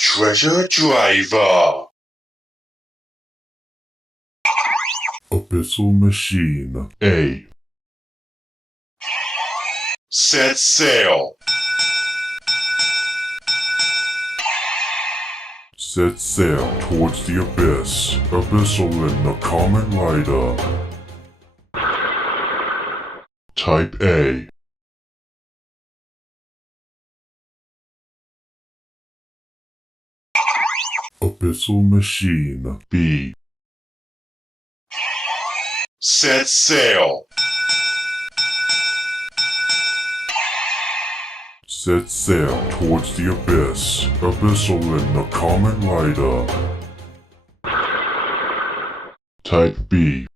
treasure driver. Abyssal machine. A. Set sail. Set sail towards the abyss. Abysalrin, the Kamen Rider. Type A. Abyssal machine. B. Set sail. Set sail towards the abyss. Abysalrin, the Kamen Rider. Type B.